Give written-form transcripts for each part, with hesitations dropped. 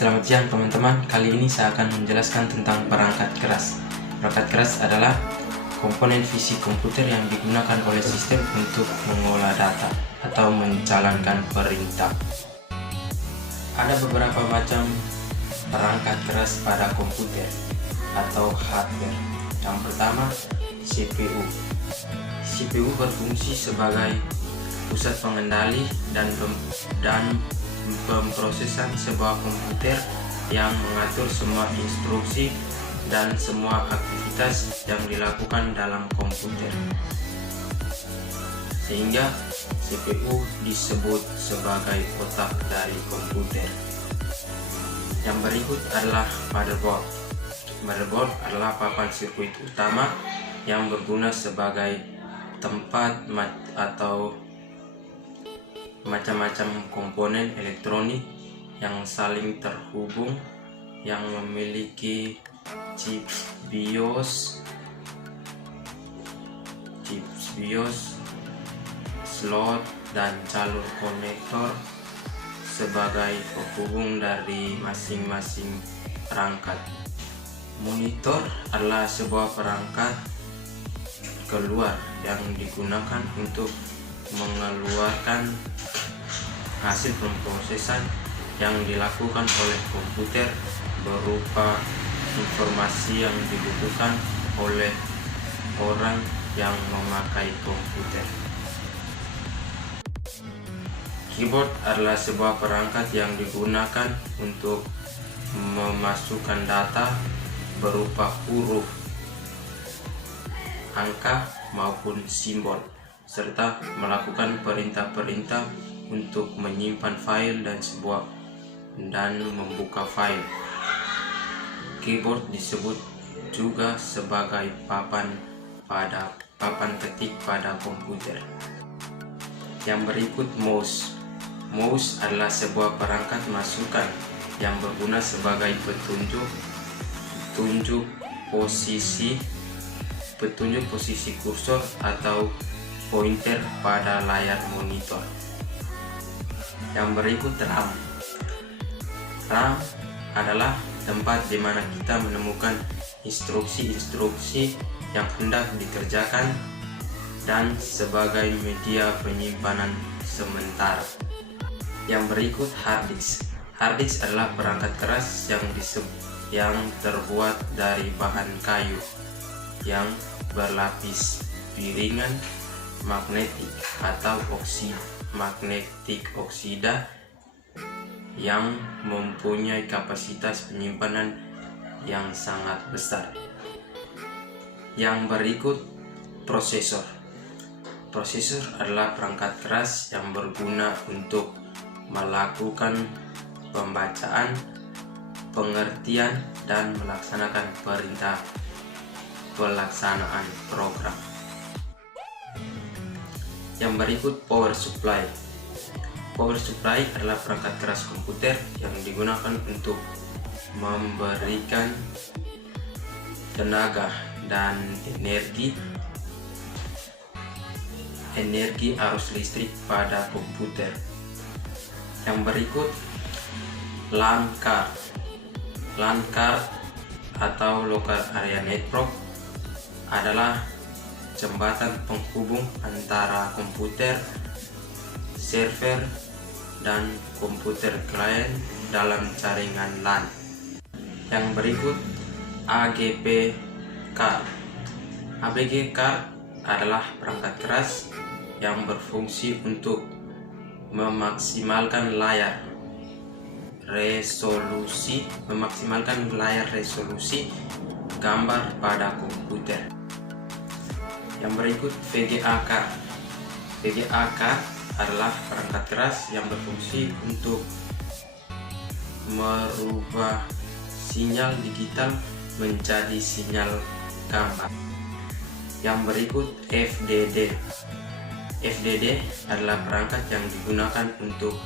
Selamat siang teman-teman, kali ini saya akan menjelaskan tentang perangkat keras. Perangkat keras adalah komponen fisik komputer yang digunakan oleh sistem untuk mengolah data atau menjalankan perintah. Ada beberapa macam perangkat keras pada komputer atau hardware. Yang pertama, CPU. CPU berfungsi sebagai pusat pengendali dan pemrosesan sebuah komputer yang mengatur semua instruksi dan semua aktivitas yang dilakukan dalam komputer, sehingga CPU disebut sebagai otak dari komputer. Yang berikut adalah motherboard. Motherboard adalah papan sirkuit utama yang berguna sebagai tempat atau macam-macam komponen elektronik yang saling terhubung, yang memiliki chip BIOS, slot, dan jalur konektor sebagai penghubung dari masing-masing perangkat. Monitor adalah sebuah perangkat keluar yang digunakan untuk mengeluarkan hasil pemrosesan yang dilakukan oleh komputer berupa informasi yang dibutuhkan oleh orang yang memakai komputer. Keyboard adalah sebuah perangkat yang digunakan untuk memasukkan data berupa huruf, angka maupun simbol, serta melakukan perintah-perintah untuk menyimpan file dan membuka file. Keyboard disebut juga sebagai papan ketik pada komputer. Yang berikut, mouse. Mouse adalah sebuah perangkat masukan yang berguna sebagai petunjuk posisi kursor atau pointer pada layar monitor. Yang berikut, RAM. RAM adalah tempat di mana kita menemukan instruksi-instruksi yang hendak dikerjakan dan sebagai media penyimpanan sementara. Yang berikut, hard disk. Hard disk adalah perangkat keras yang terbuat dari bahan kayu yang berlapis piringan magnetik atau magnetik oksida yang mempunyai kapasitas penyimpanan yang sangat besar. Yang berikut, prosesor. Prosesor adalah perangkat keras yang berguna untuk melakukan pembacaan, pengertian, dan melaksanakan perintah pelaksanaan program. Yang berikut, power supply. Power supply adalah perangkat keras komputer yang digunakan untuk memberikan tenaga dan energi arus listrik pada komputer. Yang berikut, LAN card. LAN card atau Local Area Network adalah jembatan penghubung antara komputer server dan komputer klien dalam jaringan LAN. Yang berikut, AGP card. AGP card adalah perangkat keras yang berfungsi untuk memaksimalkan layar resolusi gambar pada komputer. Yang berikut, VGA card. VGA card adalah perangkat keras yang berfungsi untuk merubah sinyal digital menjadi sinyal gambar. Yang berikut, FDD. FDD adalah perangkat yang digunakan untuk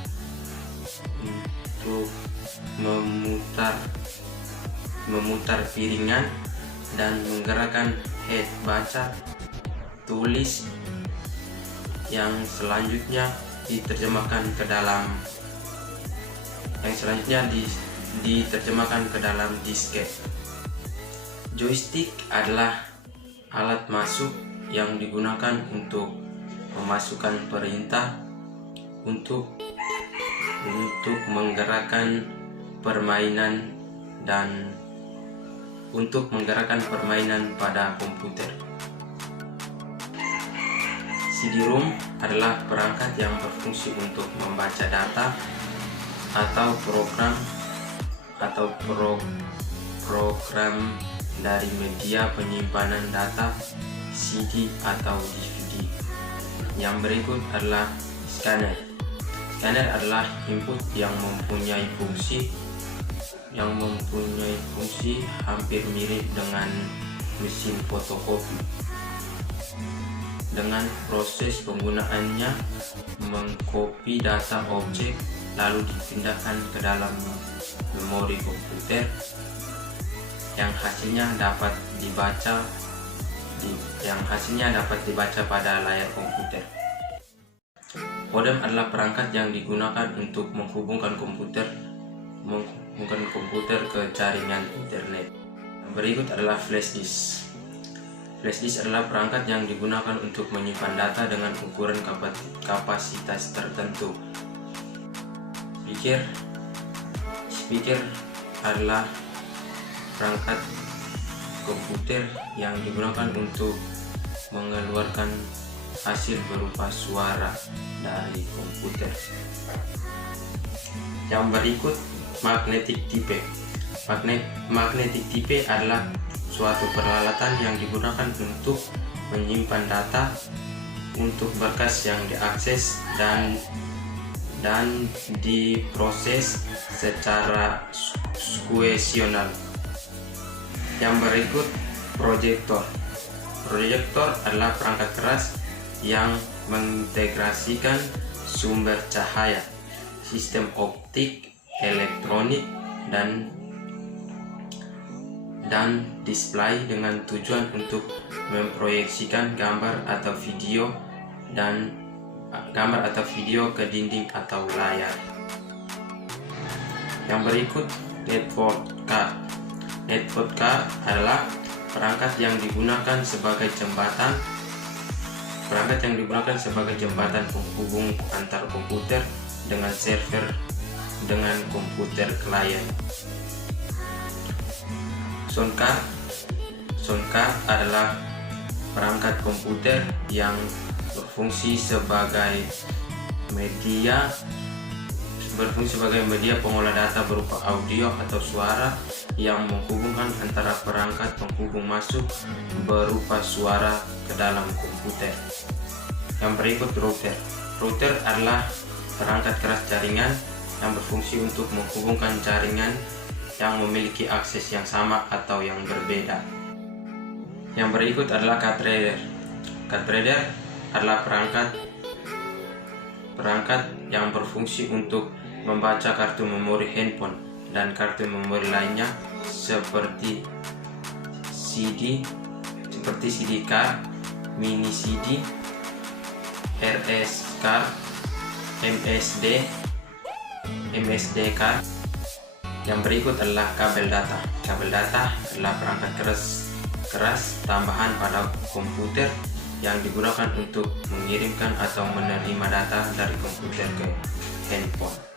memutar piringan dan menggerakkan head baca tulis yang selanjutnya diterjemahkan ke dalam diterjemahkan ke dalam disket. Joystick adalah alat masuk yang digunakan untuk memasukkan perintah untuk menggerakkan permainan pada komputer. CD-ROM adalah perangkat yang berfungsi untuk membaca data atau program dari media penyimpanan data CD atau DVD. Yang berikut adalah scanner. Scanner adalah input yang mempunyai fungsi hampir mirip dengan mesin fotokopi. Dengan proses penggunaannya mengcopy data objek lalu dipindahkan ke dalam memori komputer yang hasilnya dapat dibaca pada layar komputer. Modem adalah perangkat yang digunakan untuk menghubungkan komputer ke jaringan internet. Berikut adalah flash disk. Flash disk adalah perangkat yang digunakan untuk menyimpan data dengan ukuran kapasitas tertentu. Speaker adalah perangkat komputer yang digunakan untuk mengeluarkan hasil berupa suara dari komputer. Yang berikut magnetic tape. Magnetic tape adalah suatu peralatan yang digunakan untuk menyimpan data untuk berkas yang diakses dan diproses secara sekuensial. Yang berikut proyektor. Proyektor adalah perangkat keras yang mengintegrasikan sumber cahaya, sistem optik, elektronik, dan display dengan tujuan untuk memproyeksikan gambar atau video ke dinding atau layar. Yang berikut network card. Network card adalah perangkat yang digunakan sebagai jembatan penghubung antar komputer dengan server dengan komputer klien. Sound card adalah perangkat komputer yang berfungsi sebagai media pengolah data berupa audio atau suara yang menghubungkan antara perangkat penghubung masuk berupa suara ke dalam komputer. Yang berikut router. Router adalah perangkat keras jaringan yang berfungsi untuk menghubungkan jaringan yang memiliki akses yang sama atau yang berbeda. Yang berikut adalah card reader. Card reader adalah perangkat yang berfungsi untuk membaca kartu memori handphone dan kartu memori lainnya seperti CD card, mini CD, RS card, MSD card. Yang berikut adalah kabel data. Kabel data adalah perangkat keras tambahan pada komputer yang digunakan untuk mengirimkan atau menerima data dari komputer ke handphone.